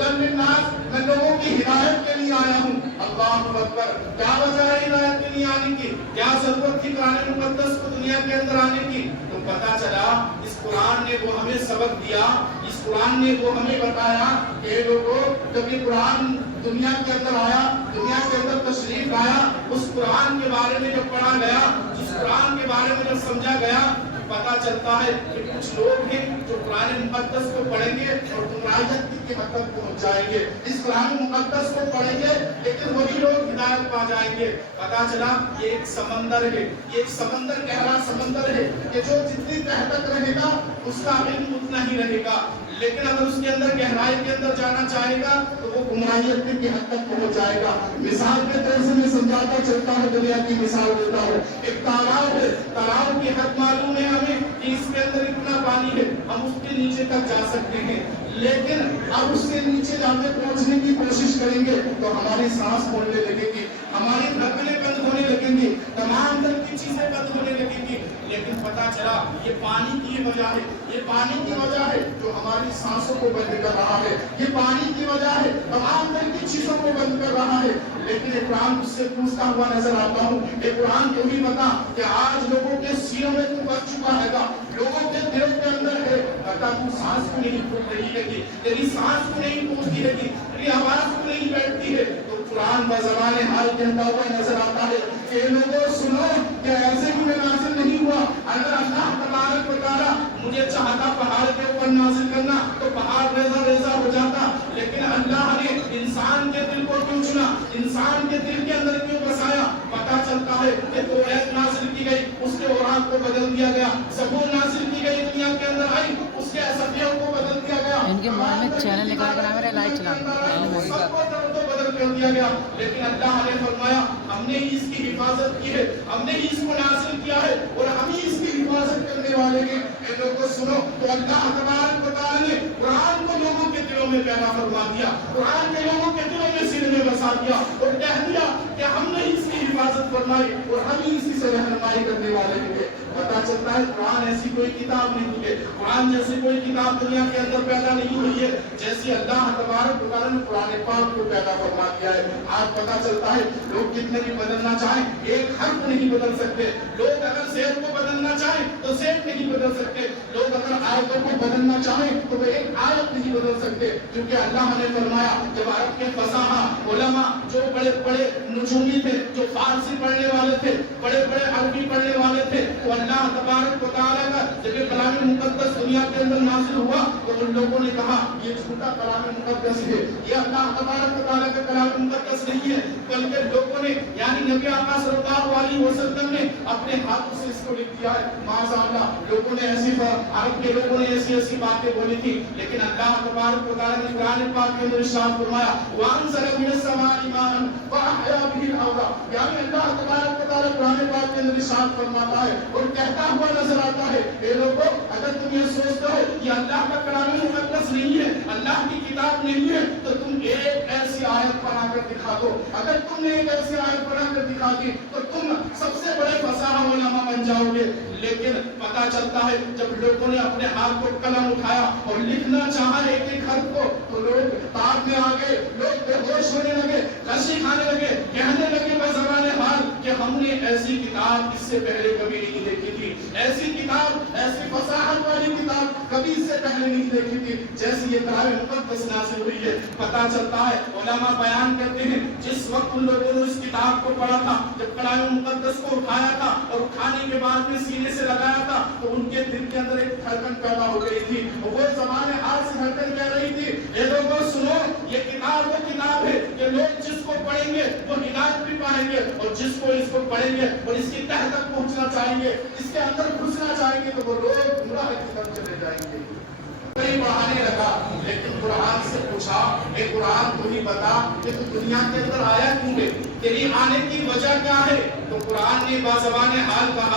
ہدی للناس، میں لوگوں کی ہدایت کے لیے آیا ہوں۔ اللہ اکبر، کیا وجہ ہے ہدایت کے لیے آنے کی؟ کیا ضرورت تھی قرآن مقدس کو دنیا کے اندر آنے کی؟ تو پتا چلا اس قرآن نے وہ ہمیں سبق دیا، اس قرآن نے وہ ہمیں بتایا کہ لوگوں جب یہ قرآن دنیا کے اندر آیا، دنیا کے اندر تشریف آیا، اس قرآن کے بارے میں جب پڑھا گیا، اس قرآن کے بارے میں جب سمجھا گیا، پتا چلتا ہے کہ کچھ لوگ ہیں جو قرآن مقدس کو پڑھیں گے اور گمراہیت کی حد تک پہنچ جائیں گے۔ اس قرآن مقدس کو پڑھیں گے لیکن وہی لوگ ہدایت پا جائیں گے۔ پتا چلا یہ ایک سمندر ہے، یہ ایک سمندر، گہرا سمندر ہے کہ جو جتنی تہ تک رہے گا اس کا علم اتنا ہی رہے گا، لیکن اگر اس کے اندر گہرائی کے اندر جانا چاہے گا تو وہ گمراہیت کی حد تک پہنچ جائے گا۔ مثال کے طور سے میں سمجھاتا چلتا ہوں، دنیا کی مثال دیتا ہوں۔ ایک تالاب ہے، تالاب کی حد معلوم ہے ہمیں کہ اس کے اندر اتنا پانی ہے، ہم اس کے نیچے تک جا سکتے ہیں، لیکن اب اس کے نیچے جا کے پہنچنے کی کوشش کریں گے تو ہماری سانس پھولنے لگے گی، ہماری دھڑکنیں بند ہونے لگیں گی، تمام طرح کی چیزیں بند ہونے لگیں گی۔ لیکن پتا چلا یہ پانی کی وجہ ہے، یہ پانی کی وجہ ہے جو ہماری سانسوں کو بند کر رہا ہے، یہ پانی کی وجہ ہے تمام طرح کی چیزوں کو بند کر رہا ہے۔ لیکن یہ قرآن اس سے پوچھتا ہوا نظر آتا ہوں، یہ قرآن تو بھی بتا کہ آج لوگوں کے سینوں میں تو بچ چکا ہے گا، لوگوں کے دل کے اندر ہے، بتا تو سانس کو نہیں پھول رہی ہے گی، تیری سانس کو نہیں پوچھتی ہے گی، تیری آواز کو نہیں بیٹھتی ہے، تو قرآن بزبان حال کہتا ہوا نظر آتا ہے کہ لوگوں سنو، کیا ایسے ہی میں نازل نہیں ہوا؟ اگر اللہ تبارک و تعالیٰ مجھے چاہتا پہاڑ کے اوپر نازل کرنا تو پہاڑ ریزہ ریزہ ہو جاتا، لیکن اللہ نے انسان کے دل کو کیوں چنا، انسان کے دل کے اندر کیوں بسایا؟ پتا چلتا ہے کہ تو ایت نازل کی گئی، اس کے اوراق کو بدل دیا گیا، زبور نازل کی گئی، دنیا کے اندر آئی، اس کے صفحوں کو بدل دیا گیا، ان کے موبائل میں چینل نکال کر میرے لائٹ چلا سب کو بدل کر دیا گیا۔ لیکن اللہ نے فرمایا ہم نے ہی اس کی حفاظت کی ہے، ہم نے ہی اس کو نازل کیا ہے اور ہم ہی اس کی حفاظت کرنے والے ہیں۔ اے لوگوں سنو، تو اللہ تبارک و تعالیٰ نے قرآن کو لوگوں کے دلوں میں پیدا فرما دیا، قرآن کے لوگوں کے دلوں میں سینے میں بسا دیا اور کہہ دیا کہ ہم نے اس کی حفاظت فرمائی اور ہم ہی اسی سے رہنمائی کرنے والے ہیں۔ پتا چلتا ہے قرآن ایسی کوئی کتاب نہیں ہے، قرآن جیسی کوئی کتاب دنیا کے اندر پیدا نہیں ہوئی ہے جیسی اللہ تبارک و تعالیٰ نے قرآن پاک کو پیدا فرما دیا ہے۔ آج پتا چلتا ہے لوگ کتنے بھی بدلنا چاہیں ایک حرف نہیں بدل سکتے، لوگ اگر زید کو بدلنا چاہیں تو زید نہیں بدل سکتے، لوگ اگر آیتوں کو بدلنا چاہیں تو وہ ایک آیت نہیں بدل سکتے، کیونکہ اللہ نے فرمایا جب عرب کے فصاحہ علماء جو بڑے بڑے نجومی تھے، جو فارسی پڑھنے والے تھے، بڑے بڑے عربی پڑھنے والے تھے، تو اللہ تبارک و تعالیٰ کا جب یہ کلام مقدس دنیا کے اندر نازل ہوا تو ان لوگوں نے کہا یہ جھوٹا کلام مقدس ہے، یہ اللہ تبارک و تعالیٰ کا کلام مقدس نہیں ہے، بلکہ لوگوں نے یعنی نبی آقا صلی اللہ علیہ وسلم نے اپنے ہاتھوں سے اس کو لکھ دیا ہے۔ معاذ اللہ، لوگوں نے ایسی عرب کے لوگوں نے ایسی ایسی باتیں بولی تھی، لیکن اللہ تبارک و تعالیٰ نے قرآن پاک کے اندر ارشاد فرمایا وَأَنزَلَ مِنَ السَّمَاءِ مَاءً فَأَحْيَا بِهِ الْأَرْضَ، یعنی اللہ تبارک و تعالیٰ قرآن پاک کے اندر ارشاد فرماتا ہے اور کہتا ہوا نظر آتا ہے اے لوگوں اگر تم یہ سوچتے ہو یہ اللہ کا کلام مقدس نہیں ہے، اللہ کی کتاب نہیں ہے، تو تم ایک ایسی آیت بنا کر دکھا دو، اگر تم نے ایک ایسی آیت بنا کر دکھا دی تو تم سب سے بڑے فصاحہ علماء بن جاؤ گے۔ لیکن پتا چلتا ہے جب لوگوں نے اپنے ہاتھ کو قلم اٹھایا اور لکھنا چاہا ایک ایک حرف کو تو لوگ تاب میں آ گئے، لوگ بے ہوش ہونے لگے، کشی کھانے لگے، کہنے لگے بزبان حال کہ ہم نے ایسی کتاب اس سے پہلے کبھی نہیں دیکھی تھی، ایسی کتاب، ایسی فصاحت والی کتاب کبھی اس سے پہلے نہیں دیکھی تھی جیسی یہ کلام مقدس نازل ہوئی ہے۔ پتا چلتا ہے علماء بیان کرتے ہیں جس وقت ان لوگوں نے اس کتاب کو پڑھا تھا، جب کلام مقدس کو اٹھایا تھا اور اٹھانے کے بعد میں سینے سے لگایا تھا تو ان کے دل کے اندر ایک دھڑکن پیدا ہو گئی تھی، وہ زبان حال سے دھڑکن کہہ رہی تھی اے لوگوں سنو یہ کتاب وہ کتاب ہے کہ لوگ جس کو پڑھیں گے وہ ہدایت بھی پائیں گے، اور جس کو اس کو پڑھیں گے اور اس کی تہ تک پہنچنا چاہیں گے، اس کے اندر گھسنا چاہیں گے تو وہ لوگ گمراہ کی طرف چلے جائیں گے۔ کئی بہانے لگا لیکن قرآن سے پوچھا اے قرآن تو ہی بتا کہ تو دنیا کے اندر آیا کیوں ہے، تیری آنے کی وجہ کیا ہے؟ تو قرآن نے بازبان حال کہا